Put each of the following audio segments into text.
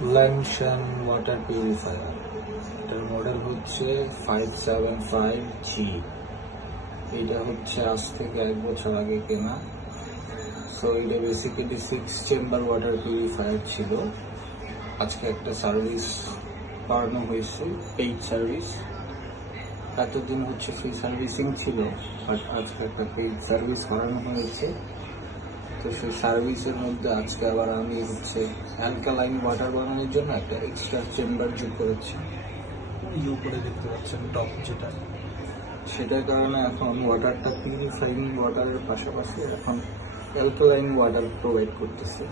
লাইমশন water purifier, এটার model হচ্ছে 575G। এটা হচ্ছে আজ থেকে 1 বছর আগে কেনা। সো এটা বেসিক্যালি 6 চেম্বার ওয়াটার পিউরিফায়ার ছিল। আজকে একটা সার্ভিস করানো হয়েছে, পেইড সার্ভিস। এতদিন হচ্ছে ফ্রি সার্ভিসিং ছিল, বাট আজকে একটা পেইড সার্ভিস করানো হয়েছে। তো সেই সার্ভিসের মধ্যে আজকে আবার আমি হচ্ছে অ্যালকালাইন ওয়াটার বানানোর জন্য একটা এক্সট্রা চেম্বার যোগ করেছি। উপরে দেখতে পাচ্ছেন টপ যেটা, সেটার কারণে এখন ওয়াটারটা পিউরিফাইং ওয়াটারের পাশাপাশি এখন অ্যালকালাইন ওয়াটার প্রোভাইড করতেছে।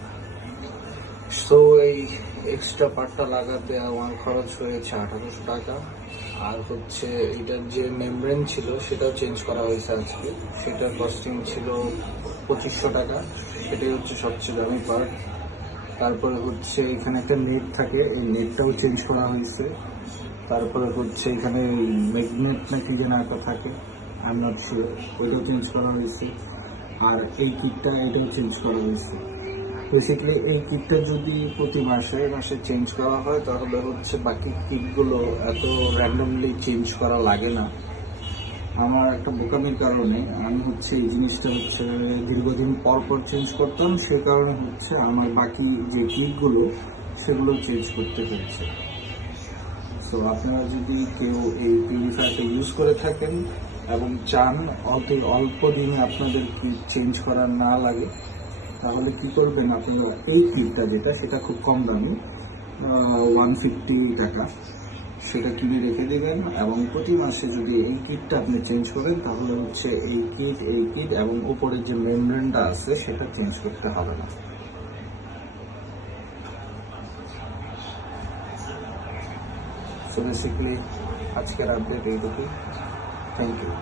সো এই এক্সট্রা পার্টটা লাগাতে আমার খরচ হয়েছে 1800 টাকা। আর হচ্ছে এটার যে মেমব্রেন ছিল সেটাও চেঞ্জ করা হয়েছে আজকে, সেটার কস্টিং ছিল 2500 টাকা। সেটাই হচ্ছে সবচেয়ে দামি পার্ট। তারপরে হচ্ছে এখানে একটা নেট থাকে, এই নেটটাও চেঞ্জ করা হয়েছে। তারপরে হচ্ছে এখানে ম্যাগনেট না কি যেন একটা থাকে, আই এম নট শিওর, ওইটাও চেঞ্জ করা হয়েছে। আর এই কিটটা এটাও চেঞ্জ করা হয়েছে। বেসিক্যালি এই কিটটা যদি প্রতি মাসে মাসে চেঞ্জ করা হয় তাহলে হচ্ছে বাকি কিটগুলো এত র্যান্ডমলি চেঞ্জ করা লাগে না। আমার একটা বোকামির কারণে আমি হচ্ছে এই জিনিসটা হচ্ছে দীর্ঘদিন পর পর চেঞ্জ করতাম, সে কারণে হচ্ছে আমার বাকি যে কিটগুলো সেগুলো চেঞ্জ করতে হচ্ছে। সো আপনারা যদি কেউ এই পিউরিফায়ারটা ইউজ করে থাকেন এবং চান অল্প দিনে আপনাদের কিট চেঞ্জ করা না লাগে, তাহলে কি করবেন, আপনারা এই কিটটা যেটা সেটা খুব কম দামি, 150 টাকা, সেটা কিনে রেখে দেবেন। এবং প্রতি মাসে যদি এই কিটটা আপনি চেঞ্জ করেন তাহলে হচ্ছে এই কিট এবং উপরে যে মেমব্রেনটা আছে সেটা চেঞ্জ করতে হবে না। সো বেসিক্যালি আজকের আপডেট এইটুকুই। Thank you.